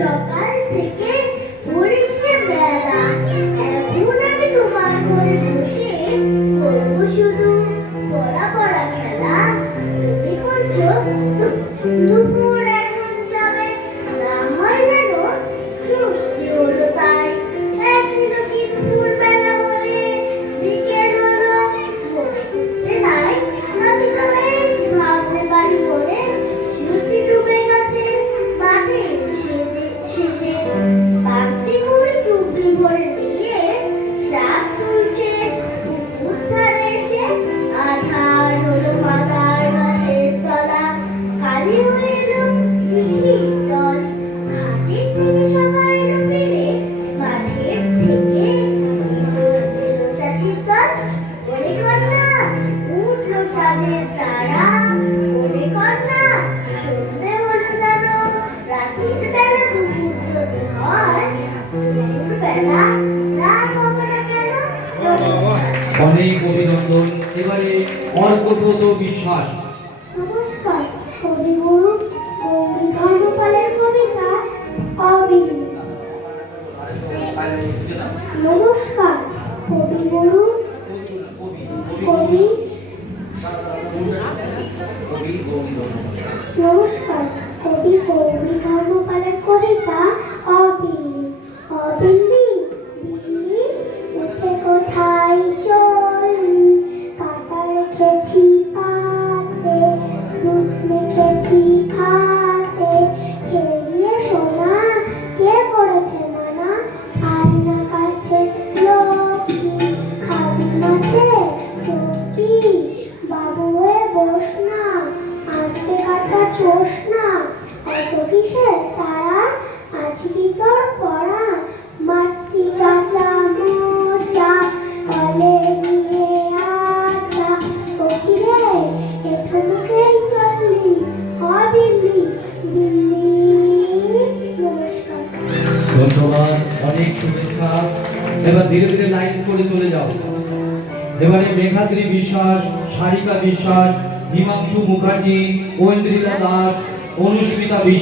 সকাল থেকে পড়েছে বেলা, এখন আমি তোমার ঘরে বসে করবো শুধু পড়া পড়া খেলা। তুমি করছো দুপুর এখন যাবে, না হয় যেন সত্যি হলো তাই। একই যদি দুপুর বেলা হলে বিকেল হলো, মনে করতে তাই আমি তো বেশ ভাবতে পারি মনে, সূর্য ডুবে গেছে মাঠের শেষে, বাড়তি করে টুকরি ভরে নিয়ে শাক তুলছে পুকুর ধারে এসে। আধার হলো মাদার গাছের তলা, কালি হয়ে এলো দিঘির জল। ঘাটের থেকে সবাই এলো ফিরে, মাঠের থেকে এলো চাষির দল। ওরে কন্যা উঠলো চাঁদের তারা, ওরে কন্যা সন্ধে হলো জানো, রাতের বেলা দুপুর যদি হয়, দুপুর বেলা রাত হবে না কেন? অনেক অভিনন্দন। এবারে অর্কব্রত বিশ্বাস। নমস্কার, কবিগুরু গৌরী ধর্মপালের কবিতা অবিলি। নমস্কার কবিগুরু কবি নমস্কার কবি গৌরী ধর্মপালের কবিতা অবিলি। অবিলি বিলি উঠে কোথায় চললি, কাটা রেখেছি পাতে, দুধ মেখেছি ভাতে, খেয়ে সোনা কে পড়েছে মানা, আয়না কাছে লক্ষ্মী, খাবি মাছে চকি, বাবুয়ে বস না, আজকে কাটা চোষ না, এত কিসের তারা, আজকে তোর পড়া, মাটি চাচা মোচা, কলে গিয়ে আচা, কোকিলে এঠো মুখেই চললি, অবিল্লি বিল্লি। নমস্কার। ধন্যবাদ, অনেক শুভেচ্ছা। এবার ধীরে ধীরে লাইন করে চলে যাও। এবারে মেঘাদ্রি বিশ্বাস, সারিকা বিশ্বাস, হিমাংশু মুখার্জি, ঐন্দ্রিলা দাস, অনুস্মিতা বিশ্বাস।